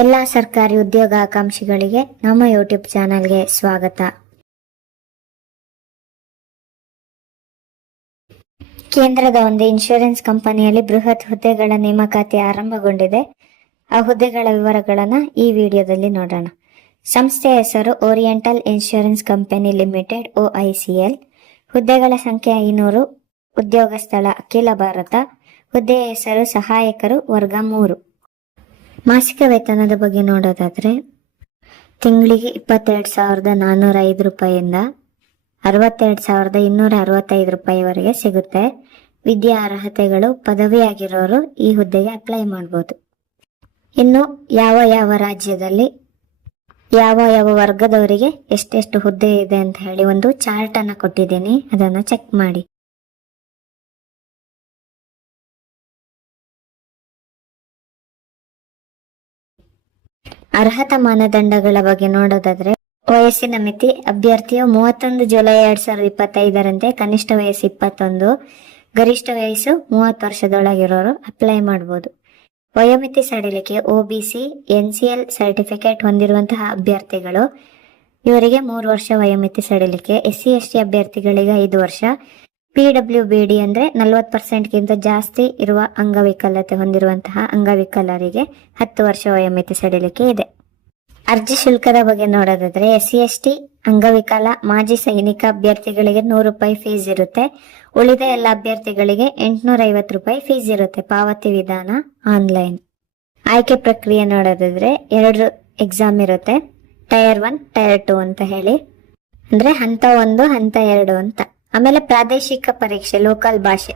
ಎಲ್ಲ ಸರ್ಕಾರಿ ಉದ್ಯೋಗ ಆಕಾಂಕ್ಷಿಗಳಿಗೆ ನಮ್ಮ ಯೂಟ್ಯೂಬ್ ಚಾನಲ್ಗೆ ಸ್ವಾಗತ. ಕೇಂದ್ರದ ಒಂದು ಇನ್ಶೂರೆನ್ಸ್ ಕಂಪನಿಯಲ್ಲಿ ಬೃಹತ್ ಹುದ್ದೆಗಳ ನೇಮಕಾತಿ ಆರಂಭಗೊಂಡಿದೆ. ಆ ಹುದ್ದೆಗಳ ವಿವರಗಳನ್ನು ಈ ವಿಡಿಯೋದಲ್ಲಿ ನೋಡೋಣ. ಸಂಸ್ಥೆಯ ಹೆಸರು Oriental Insurance Company Limited OICL ಹುದ್ದೆಗಳ ಸಂಖ್ಯೆ ಐನೂರು. ಉದ್ಯೋಗ ಸ್ಥಳ ಅಖಿಲ ಭಾರತ. ಹುದ್ದೆಯ ಹೆಸರು ಸಹಾಯಕರು ವರ್ಗ ಮೂರು. ಮಾಸಿಕ ವೇತನದ ಬಗ್ಗೆ ನೋಡೋದಾದ್ರೆ, ತಿಂಗಳಿಗೆ ಇಪ್ಪತ್ತೆರಡು ಸಾವಿರದ ನಾನ್ನೂರ ಐದು ರೂಪಾಯಿಯಿಂದ ಅರವತ್ತೆರಡು ಸಾವಿರದ ಇನ್ನೂರ ಅರವತ್ತೈದು ರೂಪಾಯಿವರೆಗೆ ಸಿಗುತ್ತೆ. ವಿದ್ಯಾ ಅರ್ಹತೆಗಳು ಪದವಿ ಆಗಿರೋರು ಈ ಹುದ್ದೆಗೆ ಅಪ್ಲೈ ಮಾಡ್ಬೋದು. ಇನ್ನು ಯಾವ ಯಾವ ರಾಜ್ಯದಲ್ಲಿ, ಯಾವ ಯಾವ ವರ್ಗದವರಿಗೆ ಎಷ್ಟೆಷ್ಟು ಹುದ್ದೆ ಇದೆ ಅಂತ ಹೇಳಿ ಒಂದು ಚಾರ್ಟನ್ನು ಕೊಟ್ಟಿದ್ದೀನಿ. ಅದನ್ನು ಚೆಕ್ ಮಾಡಿ. ಅರ್ಹತಾ ಮಾನದಂಡಗಳ ಬಗ್ಗೆ ನೋಡೋದಾದ್ರೆ, ವಯಸ್ಸಿನ ಮಿತಿ, ಅಭ್ಯರ್ಥಿಯು ಮೂವತ್ತೊಂದು ಜುಲೈ ಎರಡ್ ಸಾವಿರದ ಇಪ್ಪತ್ತೈದರಂತೆ ಕನಿಷ್ಠ ವಯಸ್ಸು ಇಪ್ಪತ್ತೊಂದು, ಗರಿಷ್ಠ ವಯಸ್ಸು ಮೂವತ್ತು ವರ್ಷದೊಳಗಿರೋರು ಅಪ್ಲೈ ಮಾಡಬಹುದು ವಯೋಮಿತಿ ಸಡಿಲಿಕೆ ಒಬಿಸಿ ಎನ್ಸಿಎಲ್ ಸರ್ಟಿಫಿಕೇಟ್ ಹೊಂದಿರುವಂತಹ ಅಭ್ಯರ್ಥಿಗಳು, ಇವರಿಗೆ ಮೂರು ವರ್ಷ ವಯೋಮಿತಿ ಸಡಿಲಿಕೆ ಎಸ್ ಸಿ ಎಸ್ ಟಿ ಅಭ್ಯರ್ಥಿಗಳಿಗೆ ಐದು ವರ್ಷ ಪಿ ಡಬ್ಲ್ಯೂ ಬಿ ಡಿ ಅಂದ್ರೆ ನಲವತ್ತು ಪರ್ಸೆಂಟ್ಗಿಂತ ಜಾಸ್ತಿ ಇರುವ ಅಂಗವಿಕಲತೆ ಹೊಂದಿರುವಂತಹ ಅಂಗವಿಕಲರಿಗೆ ಹತ್ತು ವರ್ಷ ವಯೋಮಿತಿ ಸಡಿಲಿಕೆ ಇದೆ. ಅರ್ಜಿ ಶುಲ್ಕದ ಬಗ್ಗೆ ನೋಡೋದಾದ್ರೆ ಎಸ್ ಸಿ ಎಸ್ ಟಿ, ಅಂಗವಿಕಲ, ಮಾಜಿ ಸೈನಿಕ ಅಭ್ಯರ್ಥಿಗಳಿಗೆ ನೂರು ರೂಪಾಯಿ ಫೀಸ್ ಇರುತ್ತೆ. ಉಳಿದ ಎಲ್ಲ ಅಭ್ಯರ್ಥಿಗಳಿಗೆ ಎಂಟುನೂರ ಐವತ್ತು ರೂಪಾಯಿ ಫೀಸ್ ಇರುತ್ತೆ ಪಾವತಿ ವಿಧಾನ ಆನ್ಲೈನ್ ಆಯ್ಕೆ ಪ್ರಕ್ರಿಯೆ ನೋಡೋದಾದ್ರೆ ಎರಡು ಎಕ್ಸಾಮ್ ಇರುತ್ತೆ. ಟೈರ್ ಒನ್ ಟೈರ್ ಟು ಅಂತ ಹೇಳಿ. ಅಂದ್ರೆ ಹಂತ ಒಂದು, ಹಂತ ಎರಡು ಅಂತ. ಆಮೇಲೆ ಪ್ರಾದೇಶಿಕ ಪರೀಕ್ಷೆ ಲೋಕಲ್ ಭಾಷೆ.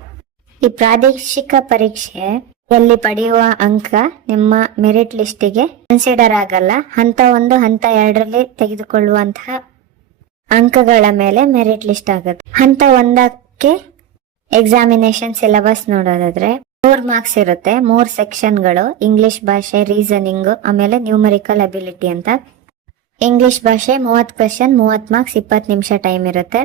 ಈ ಪ್ರಾದೇಶಿಕ ಪರೀಕ್ಷೆ ಯಲ್ಲಿ ಪಡೆಯುವ ಅಂಕ ನಿಮ್ಮ ಮೆರಿಟ್ ಲಿಸ್ಟಿಗೆ ಕನ್ಸಿಡರ್ ಆಗಲ್ಲ. ಹಂತ ಒಂದು, ಹಂತ ಎರಡರಲ್ಲಿ ತೆಗೆದುಕೊಳ್ಳುವಂತಹ ಅಂಕಗಳ ಮೇಲೆ ಮೆರಿಟ್ ಲಿಸ್ಟ್ ಆಗುತ್ತೆ. ಹಂತ ಒಂದಕ್ಕೆ ಎಕ್ಸಾಮಿನೇಷನ್ ಸಿಲೆಬಸ್ ನೋಡೋದಾದ್ರೆ ಮೂರ್ ಮಾರ್ಕ್ಸ್ ಇರುತ್ತೆ. ಮೂರ್ ಸೆಕ್ಷನ್ಗಳು ಇಂಗ್ಲಿಷ್ ಭಾಷೆ ರೀಸನಿಂಗ್ ಆಮೇಲೆ ನ್ಯೂಮರಿಕಲ್ ಅಬಿಲಿಟಿ ಅಂತ. ಇಂಗ್ಲಿಷ್ ಭಾಷೆ ಮೂವತ್ ಕ್ವಶನ್ ಮೂವತ್ ಮಾರ್ಕ್ಸ್ ಇಪ್ಪತ್ತು ನಿಮಿಷ ಟೈಮ್ ಇರುತ್ತೆ.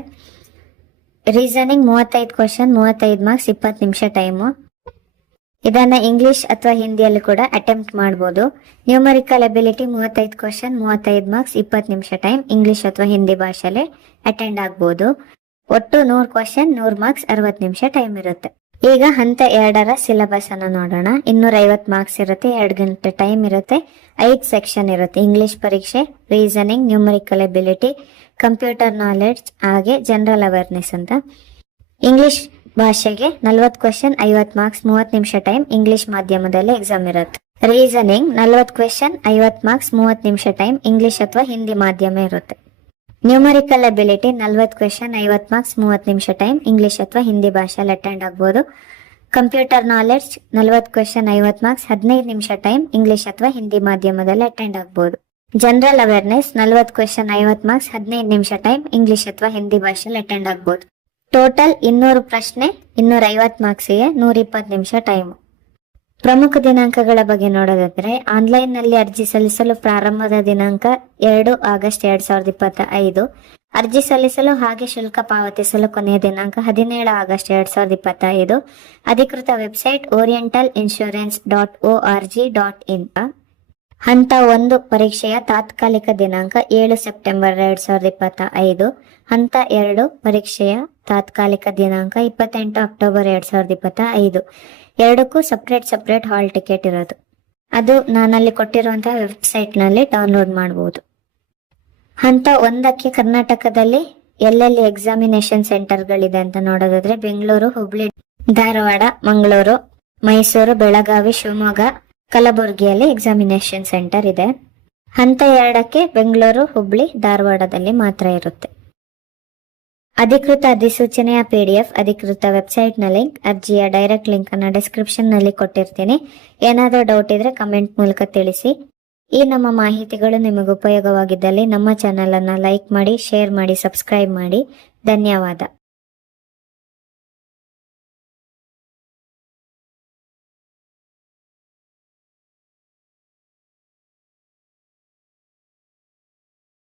ರೀಸನಿಂಗ್ ಮೂವತ್ತೈದು ಕ್ವಶನ್ ಮೂವತ್ತೈದು ಮಾರ್ಕ್ಸ್ ಇಪ್ಪತ್ತು ನಿಮಿಷ ಟೈಮು ಇದನ್ನ ಇಂಗ್ಲಿಷ್ ಅಥವಾ ಹಿಂದಿಯಲ್ಲಿ ಕೂಡ ಅಟೆಂಪ್ಟ್ ಮಾಡಬಹುದು ನ್ಯೂಮರಿಕಲ್ ಅಬಿಲಿಟಿ ಮೂವತ್ತೈದು ಕ್ವಶನ್ ಮೂವತ್ತೈದು ಮಾರ್ಕ್ಸ್ ಇಪ್ಪತ್ತು ನಿಮಿಷ ಟೈಮ್ ಇಂಗ್ಲಿಷ್ ಅಥವಾ ಹಿಂದಿ ಭಾಷೆಲೆ ಅಟೆಂಡ್ ಆಗ್ಬೋದು. ಒಟ್ಟು ನೂರು ಕ್ವಶನ್ ನೂರು ಮಾರ್ಕ್ಸ್ ಅರವತ್ತು ನಿಮಿಷ ಟೈಮ್ ಇರುತ್ತೆ. ಈಗ ಹಂತ ಎರಡರ ಸಿಲೆಬಸ್ ಅನ್ನು ನೋಡೋಣ. ಇನ್ನೂರ ಐವತ್ತು ಮಾರ್ಕ್ಸ್ ಇರುತ್ತೆ, ಎರಡು ಗಂಟೆ ಟೈಮ್ ಇರುತ್ತೆ, ಐದು ಸೆಕ್ಷನ್ ಇರುತ್ತೆ. ಇಂಗ್ಲಿಷ್ ಪರೀಕ್ಷೆ reasoning numerical ability computer knowledge ಹಾಗೆ ಜನರಲ್ ಅವೇರ್ನೆಸ್ ಅಂತ. ಇಂಗ್ಲಿಷ್ ಭಾಷೆಗೆ ನಲ್ವತ್ತು ಕ್ವೆಶನ್ ಐವತ್ ಮಾರ್ಕ್ಸ್ ಮೂವತ್ತು ನಿಮಿಷ ಟೈಮ್ ಇಂಗ್ಲಿಷ್ ಮಾಧ್ಯಮದಲ್ಲಿ ಎಕ್ಸಾಮ್ ಇರುತ್ತೆ. ರೀಸನಿಂಗ್ ನಲ್ವತ್ತು ಕ್ವೆಶನ್ ಐವತ್ ಮಾರ್ಕ್ಸ್ ಮೂವತ್ತು ನಿಮಿಷ ಟೈಮ್ ಇಂಗ್ಲಿಷ್ ಅಥವಾ ಹಿಂದಿ ಮಾಧ್ಯಮ ಇರುತ್ತೆ. ನ್ಯೂಮರಿಕಲ್ ಅಬಿಲಿಟಿ ನಲ್ವತ್ತು ಕ್ವೆಶನ್ ಐವತ್ ಮಾರ್ಕ್ಸ್ ಮೂವತ್ತು ನಿಮಿಷ ಟೈಮ್ ಇಂಗ್ಲಿಷ್ ಅಥವಾ ಹಿಂದಿ ಭಾಷೆಯಲ್ಲಿ ಅಟೆಂಡ್ ಆಗ್ಬೋದು. ಕಂಪ್ಯೂಟರ್ ನಾಲೆಡ್ಜ್ ನಲ್ವತ್ತು ಕ್ವೆಶನ್ ಐವತ್ ಮಾರ್ಕ್ಸ್ ಹದಿನೈದು ನಿಮಿಷ ಟೈಮ್ ಇಂಗ್ಲಿಷ್ ಅಥವಾ ಹಿಂದಿ ಮಾಧ್ಯಮದಲ್ಲಿ ಅಟೆಂಡ್ ಆಗ್ಬೋದು. ಜನರಲ್ ಅವೇರ್ನೆಸ್ ನಲ್ವತ್ತು ಕ್ವೆಶನ್ ಐವತ್ ಮಾರ್ಕ್ಸ್ ಹದಿನೈದು ನಿಮಿಷ ಟೈಮ್ ಇಂಗ್ಲಿಷ್ ಅಥವಾ ಹಿಂದಿ ಭಾಷೆಯಲ್ಲಿ ಅಟೆಂಡ್ ಆಗ್ಬೋದು. ಟೋಟಲ್ ಇನ್ನೂರು ಪ್ರಶ್ನೆ, ಇನ್ನೂರ ಐವತ್ ಮಾರ್ಕ್ಸಿಗೆ ನೂರ ಇಪ್ಪತ್ತು ನಿಮಿಷ ಟೈಮ್ ಪ್ರಮುಖ ದಿನಾಂಕಗಳ ಬಗ್ಗೆ ನೋಡೋದಾದ್ರೆ ಆನ್ಲೈನ್ನಲ್ಲಿ ಅರ್ಜಿ ಸಲ್ಲಿಸಲು ಪ್ರಾರಂಭದ ದಿನಾಂಕ ಎರಡು ಆಗಸ್ಟ್ ಎರಡ್ ಸಾವಿರದ ಇಪ್ಪತ್ತ ಐದು ಅರ್ಜಿ ಸಲ್ಲಿಸಲು ಹಾಗೆ ಶುಲ್ಕ ಪಾವತಿಸಲು ಕೊನೆಯ ದಿನಾಂಕ ಹದಿನೇಳು ಆಗಸ್ಟ್ ಎರಡ್ ಸಾವಿರದ ಇಪ್ಪತ್ತೈದು. ಅಧಿಕೃತ website Oriental Insurance dot O R G dot in ಹಂತ ಒಂದು ಪರೀಕ್ಷೆಯ ತಾತ್ಕಾಲಿಕ ದಿನಾಂಕ ಏಳು ಸೆಪ್ಟೆಂಬರ್ ಎರಡ್ ಸಾವಿರದ ಇಪ್ಪತ್ತ ಐದು ಹಂತ ಎರಡು ಪರೀಕ್ಷೆಯ ತಾತ್ಕಾಲಿಕ ದಿನಾಂಕ ಇಪ್ಪತ್ತೆಂಟು ಅಕ್ಟೋಬರ್ ಎರಡ್ ಸಾವಿರದ ಇಪ್ಪತ್ತ ಐದು ಎರಡಕ್ಕೂ ಸಪ್ರೇಟ್ ಸಪ್ರೇಟ್ ಹಾಲ್ ಟಿಕೆಟ್ ಇರೋದು. ಅದು ನಾನಲ್ಲಿ ಕೊಟ್ಟಿರುವಂತಹ ವೆಬ್ಸೈಟ್ನಲ್ಲಿ ಡೌನ್ಲೋಡ್ ಮಾಡಬಹುದು ಹಂತ ಒಂದಕ್ಕೆ ಕರ್ನಾಟಕದಲ್ಲಿ ಎಲ್ಲೆಲ್ಲಿ ಎಕ್ಸಾಮಿನೇಷನ್ ಸೆಂಟರ್ಗಳಿದೆ ಅಂತ ನೋಡೋದಾದ್ರೆ ಬೆಂಗಳೂರು, ಹುಬ್ಳಿ, ಧಾರವಾಡ, ಮಂಗಳೂರು, ಮೈಸೂರು, ಬೆಳಗಾವಿ, ಶಿವಮೊಗ್ಗ ಕಲಬುರಗಿಯಲ್ಲಿ ಎಕ್ಸಾಮಿನೇಷನ್ ಸೆಂಟರ್ ಇದೆ. ಹಂತ ಎರಡಕ್ಕೆ ಬೆಂಗಳೂರು, ಹುಬ್ಳಿ, ಧಾರವಾಡದಲ್ಲಿ ಮಾತ್ರ ಇರುತ್ತೆ. ಅಧಿಕೃತ ಅಧಿಸೂಚನೆಯ ಪಿಡಿಎಫ್ ಅಧಿಕೃತ ವೆಬ್ಸೈಟ್ನ ಲಿಂಕ್ ಅರ್ಜಿಯ ಡೈರೆಕ್ಟ್ ಲಿಂಕ್ ಅನ್ನು ಡಿಸ್ಕ್ರಿಪ್ಷನ್ನಲ್ಲಿ ಕೊಟ್ಟಿರ್ತೀನಿ. ಏನಾದರೂ ಡೌಟ್ ಇದ್ರೆ ಕಮೆಂಟ್ ಮೂಲಕ ತಿಳಿಸಿ. ಈ ನಮ್ಮ ಮಾಹಿತಿಗಳು ನಿಮಗೆ ಉಪಯೋಗವಾಗಿದ್ದಲ್ಲಿ ನಮ್ಮ ಚಾನಲನ್ನು ಲೈಕ್ ಮಾಡಿ ಶೇರ್ ಮಾಡಿ ಸಬ್ಸ್ಕ್ರೈಬ್ ಮಾಡಿ. ಧನ್ಯವಾದ.